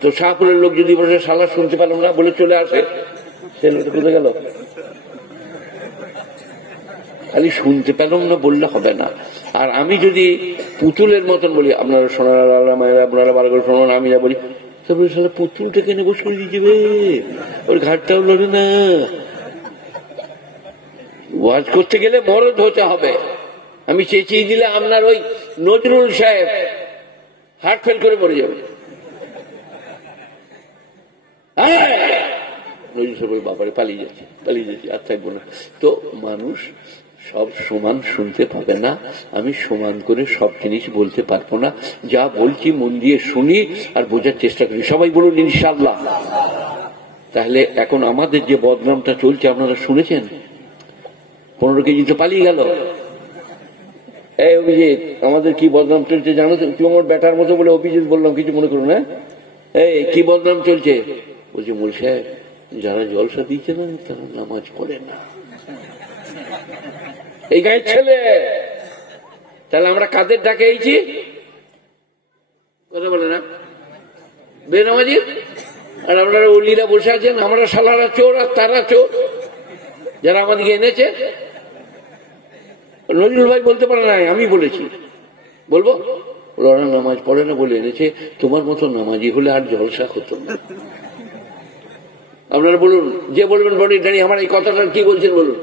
তো শাহপুরের লোক যদি বসে শালা শুনতে পেলাম না বলে চলে আসে, সে লোকটা কোথায় গেল? খালি শুনতে পেলাম না বললে হবে না। আর আমি যদি পুতুলের মতন বলি, আপনারা সোনারা মায়েরা আপনারা বার করে শোনান, আমি যা বলি, তারপরে শালা পুতুলটা কেন বসে দিয়ে যাবে, ওর ঘাটটাও লড়ে না। ওয়াজ করতে গেলে মরদ হতে হবে। আমি চেঁচিয়ে দিলে আপনার ওই নজরুল সাহেব হার্ট ফেল করে মরে যাবে। নজরুল সাহেব ওই বাবারে পালিয়ে যাচ্ছে আর থাকবো না। তো মানুষ সব সমান শুনতে পাবে না, আমি সমান করে সব জিনিস বলতে পারবো না। যা বলছি মন দিয়ে শুনি আর বোঝার চেষ্টা করি। সবাই বলুন ইনশাআল্লাহ। তাহলে এখন আমাদের যে বদনামটা চলছে আপনারা শুনেছেন, 15 কেজি তো পালিয়ে গেল। এই অভিজিৎ, আমাদের কি বদনাম চলছে জানো তো? তুই আমার ব্যাটার মতো বলে অভিজিৎ বললাম, কিছু মনে করো না। এই কি বদনাম চলছে? বলছি মূল সাহেব, যারা জলসা দিচ্ছে না তারা নামাজ পড়ে না। এই গায়ের ছেলে, তাহলে আমরা কাদের ডাকে এইছি? কথা বলে না বেনামাজি। আর আপনারা ওলিরা বসে আছেন, আমরা শালারা চোর আর তারা চোর, যারা আমাদেরকে এনেছে। নজরুল ভাই বলতে পারে না, আমি বলেছি, বলবো ওরা নামাজ পড়ে না বলে এনেছে। তোমার মতো নামাজি হলে আর জলসা হতো না। আপনারা বলুন, যে বলবেন বডি দাঁড়িয়ে আমার এই কথাটা কি বলছেন বলুন।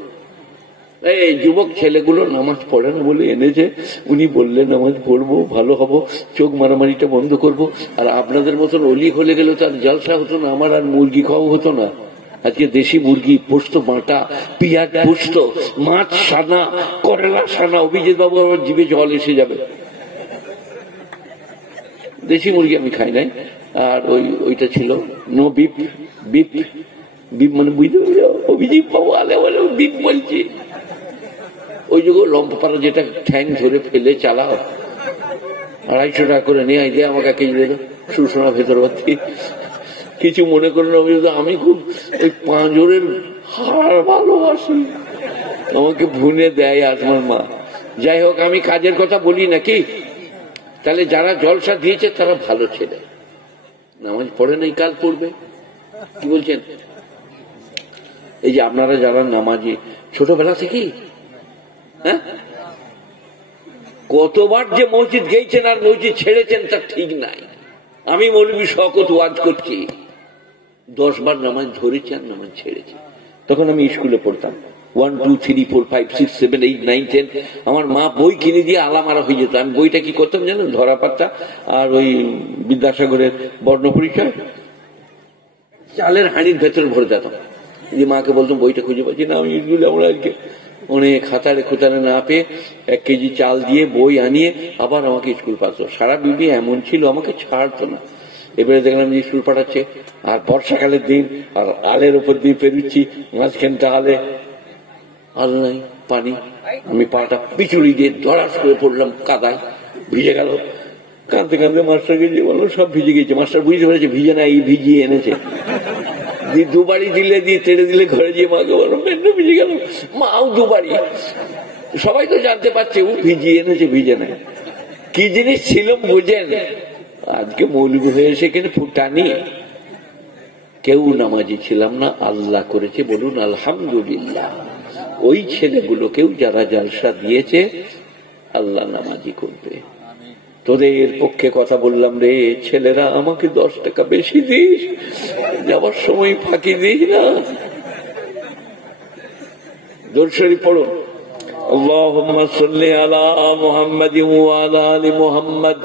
এই যুবক ছেলেগুলো নামাজ পড়ে না বলে এনেছে, উনি বললে নামাজ পড়বো, ভালো হব, চোখ মারামারিটা বন্ধ করব। আর আপনাদের মতন অলি হলে গেলে তো আর জলসা হতো না, আমার আর মুরগি খাওয়া হতো না। আজকে দেশি মুরগি, পোস্ত বাটা, পেঁয়াজ পোস্ত, মাছ সানা, করেলা সানা। অভিজিৎ বাবু আমার জিভে জল এসে যাবে। দেশি মুরগি আমি খাই নাই। আর ওইটা ছিল নো বিপ, বিপ বিপ মানে বুঝতে পারছি। অভিজিৎ বাবু আলে বলে বিপ বলছি। ওই যুগ লম্বা পাড়া যেটা ঠ্যাং ধরে ফেলে চালাও, 250 টাকা করে নিয়ে আই দিয়ে আমাকে কেজি দিল সুষমা ভেতর ভর্তি। কিছু মনে করেন অভিযোগ, আমি খুব ওই পাঁজরের হাড় ভালোবাসি, আমাকে ভুনে দেয় আসমার মা। যাই হোক, আমি কাজের কথা বলি নাকি। তাহলে যারা জলসা দিয়েছে তারা ভালো ছেলে, নামাজ পড়ে নাই, কাল পড়বে। কি বলছেন? এই যে আপনারা যারা নামাজি ছোটবেলা থেকেই, হ্যাঁ, কতবার যে মসজিদ গেছেন আর মসজিদ ছেড়েছেন তার ঠিক নাই। আমি মৌলভী শওকত ওয়াজ করছি, 10 বার নামাজ ধরেছি আর নামাজ ছেড়েছি। তখন আমি স্কুলে পড়তাম, 1 2 3 4 5 6 7 8 9 10। আমার মা বই কিনে দিয়ে আলামারা হয়ে যেত। আমি বইটা কি করতাম জানেন? ধরা পাত্তা আর ওই বিদ্যাসাগরের বর্ণ পরিচয় চালের হাঁড়ির ভেতর ভরে দিতাম। যে মাকে বলতাম বইটা খুঁজে পাচ্ছি না। আমি স্কুলে আমরা আজকে অনেক খাতারে খুতারে না পেয়ে 1 কেজি চাল দিয়ে বই আনিয়ে আবার আমাকে স্কুল পাঠাতো। সারা বিবি এমন ছিল, আমাকে ছাড়তো না। এবারে দেখলাম যে স্কুল পাঠাচ্ছে, আর বর্ষাকালের দিন, আর আলের উপর দিয়ে পেরুচ্ছি, মাঝখানটা আলে, আল নাই, পানি। আমি পাটা পিছুড়ি দিয়ে ধরাস করে পড়লাম কাদায়, ভিজে গেল। কাঁদতে কাঁদতে মাস্টারকে যে বললো সব ভিজে গেছে। মাস্টার বুঝতে পেরেছে ভিজে না, এই ভিজিয়ে এনেছে। দিয়ে 2 বাড়ি দিলে, দিয়ে তেড়ে দিলে, ঘরে গিয়ে মাকে বললো পেটটা ভিজে গেল। মাও 2 বাড়ি। সবাই তো জানতে পারছে ও ভিজিয়ে এনেছে, ভিজে না। কি জিনিস ছিল বুঝেন? আজকে মৌলবী হয়ে এসে কিন্তু ফুটানি। কেউ নামাজি ছিলাম না, আল্লাহ করেছে, বলুন আলহামদুলিল্লাহ। ওই ছেলেগুলোকেও যারা জলসা দিয়েছে আল্লাহ নামাজি করবে। তোদের পক্ষে কথা বললাম রে ছেলেরা, আমাকে 10 টাকা বেশি দিস, যাবার সময় ফাঁকি দিস না। দরুদ শরীফ পড়ুন। اللهم صل على محمد وعلى آل محمد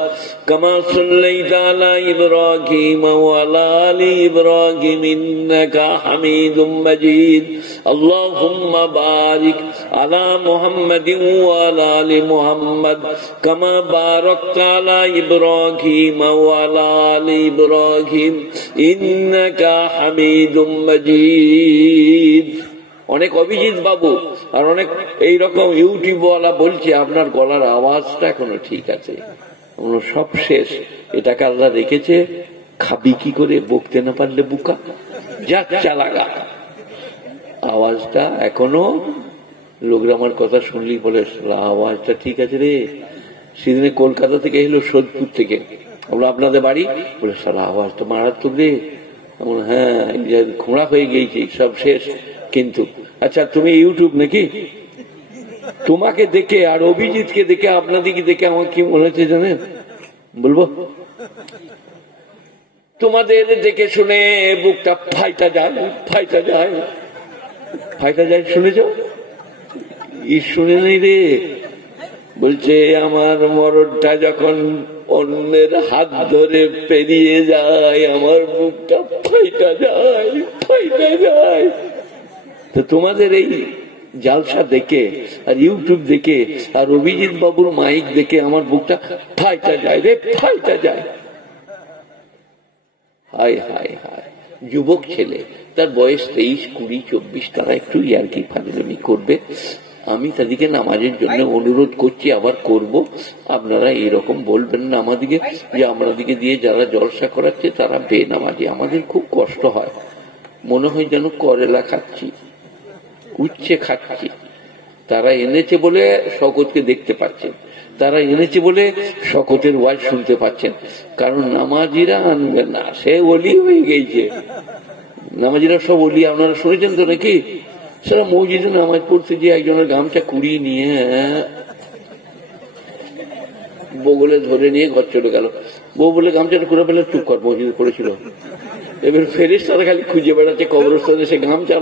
كما صليت على إبراهيم وعلى آل إبراهيم إنك حميد مجيد اللهم بارك على محمد وعلى آل محمد كما باركت على إبراهيم وعلى آل إبراهيم إنك حميد مجيد। অনেক অভিজিৎ বাবু আর অনেক এইরকম ইউটিউবওয়ালা বলছে আপনার গলার আওয়াজটা এখনো ঠিক আছে, সব শেষ। এটাকে আল্লাহ রেখেছে, খাবি কি করে, বকতে না পারলে বুকা যা চালাগা। আওয়াজটা এখনো লোকরা আমার কথা শুনলেই বলে আওয়াজটা ঠিক আছে রে। সেদিনে কলকাতা থেকে এলো, সোদপুর থেকে বললো আপনাদের বাড়ি? বলে সারা আওয়াজ তো মারাত্মক রে। হ্যাঁ, খোঁড়া হয়ে গিয়েছি, সব শেষ। কিন্তু আচ্ছা, তুমি ইউটিউব নাকি? তোমাকে দেখে আর অভিজিৎকে দেখে আপনাদেরকে দেখে আমার কি মনে হচ্ছে জানেন? বলবো, তোমাদের দেখে শুনে বুকটা ফাইটা যায়, ফাইটা যায়, ফাইটা যায়। শুনেছ? শুনে নেই রে। বলছে আমার মরণটা যখন অন্যের হাত ধরে পেরিয়ে যায়, আমার বুকটা ফাইটা যায়, ফাইটা যায়। তো তোমাদের এই জালসা দেখে আর ইউটিউব দেখে আর অভিজিৎ বাবুর মাইক দেখে আমার বুকটা ফাইটা যায় রে, ফাইটা যায়। হায় হায় হায়, যুবক ছেলে, তার বয়স 23, 20, 24, তারা একটু ইয়ার্কি ফাজলামি করবে। আমি তাদেরকে নামাজের জন্য অনুরোধ করছি, আবার করব, আপনারা এরকম বলবেন না আমাদিকে যে আমাদিকে দিয়ে যারা জলসা করাচ্ছে তারা বেনামাজি। আমাদের খুব কষ্ট হয়, মনে হয় যেন করেলা খাচ্ছি, উচ্ছে খাচ্ছি। তারা এনেছে বলে শওকতকে দেখতে পাচ্ছেন, তারা এনেছে বলে শওকতের ওয়াজ শুনতে পাচ্ছেন। কারণ নামাজিরা আনবে না, সে ওলি হয়ে গেছে। নামাজিরা সব ওলি, আপনারা শুনেছেন তো নাকি? সেটা মসজিদে নামাজ পড়তে যে একজনের গামছা কুড়িয়ে নিয়ে বগলে ধরে নিয়ে ঘর চলে গেল। বউ বলে গামছাটা করে ফেলে, চুপ কর, মসজিদে পড়েছিল। এবার ফেরেশতারা খালি খুঁজে বেড়াচ্ছে কবরস্থানে সে গামছা